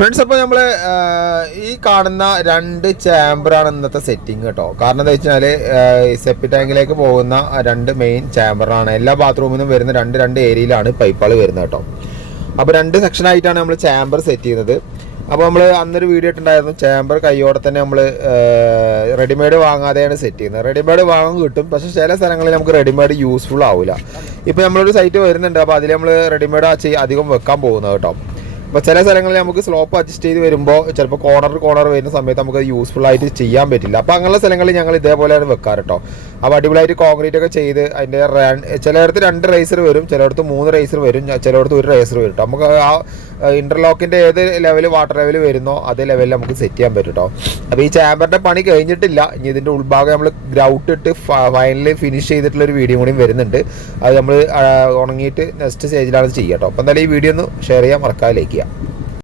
Friends അപ്പോൾ നമ്മൾ ഈ കാണുന്ന രണ്ട് ചാമ്പറാണ് ഇന്നത്തെ സെറ്റിംഗ് കേട്ടോ. കാരണം എന്താ വെച്ചാൽ സെപ്പി ടാങ്കിലേക്ക് പോകുന്ന രണ്ട് മെയിൻ ചാമ്പറാണ് എല്ലാ ബാത്റൂമിൽ നിന്നും വരുന്ന രണ്ട് രണ്ട് ഏരിയയിലാണ് പൈപ്പുകൾ വരുന്നത് കേട്ടോ. അപ്പോൾ രണ്ട് സെക്ഷനായിട്ടാണ് നമ്മൾ ചാമ്പർ സെറ്റ് ചെയ്യുന്നത്. അപ്പോൾ നമ്മൾ അന്നൊരു വീഡിയോ ഇട്ടുണ്ടായിരുന്നു ചാമ്പർ കൈയോടെ തന്നെ നമ്മൾ റെഡിമെയ്ഡ് വാങ്ങാതെയാണ് സെറ്റ് ചെയ്യുന്നത്. റെഡിമെയ്ഡ് വാങ്ങാൻ കിട്ടും പക്ഷേ ചില സ്ഥലങ്ങളിൽ നമുക്ക് റെഡിമെയ്ഡ് യൂസ്ഫുൾ ആവില്ല ഇപ്പോൾ നമ്മളൊരു സൈറ്റ് വരുന്നുണ്ട് അപ്പോൾ അതിൽ നമ്മൾ റെഡിമെയ്ഡ് അധികം വെക്കാൻ പോകുന്നത് കേട്ടോ. അപ്പോൾ ചില സ്ഥലങ്ങളിൽ നമുക്ക് സ്ലോപ്പ് അഡ്ജസ്റ്റ് ചെയ്ത് വരുമ്പോൾ ചിലപ്പോൾ കോർണർ കോർണർ വരുന്ന സമയത്ത് നമുക്ക് യൂസ്ഫുൾ ആയിട്ട് ചെയ്യാൻ പറ്റില്ല. അപ്പോൾ അങ്ങനെയുള്ള സ്ഥലങ്ങളിൽ ഞങ്ങൾ ഇതേപോലെയാണ് വെക്കാറ് കേട്ടോ അപ്പോൾ അടിപൊളിയായിട്ട് കോൺക്രീറ്റ് ഒക്കെ ചെയ്ത് അതിന്റെ ചിലയിടത്ത് രണ്ട് റേസർ വരും ചിലയിടത്ത് മൂന്ന് റേസർ വരും ചിലയിടത്ത് ഒരു റേസർ വരും കേട്ടോ നമുക്ക് ആ ഇന്റർലോക്കിന്റെ ഏത് ലെവൽ വാട്ടർ ലെവൽ വരുന്നോ അതേ ലെവലിൽ നമുക്ക് സെറ്റ് ചെയ്യാൻ പറ്റും കേട്ടോ അപ്പോൾ ഈ ചാമ്പറിന്റെ പണി കഴിഞ്ഞിട്ടില്ല. ഇനി ഇതിന്റെ ഉൾഭാഗം നമ്മൾ ഗ്രൗട്ട് ഇട്ട് ഫൈനലി ഫിനിഷ് ചെയ്തിട്ടുള്ള ഒരു വീഡിയോ കൂടി വരുന്നുണ്ട്. അത് നമ്മൾ ഉണങ്ങിയിട്ട് നെക്സ്റ്റ് സ്റ്റേജിലാണ് ചെയ്യുക കേട്ടോ അപ്പോൾ എന്തായാലും ഈ വീഡിയോ ഒന്ന് ഷെയർ ചെയ്യാൻ മറക്കാതെ ലൈക്ക് ചെയ്യാം.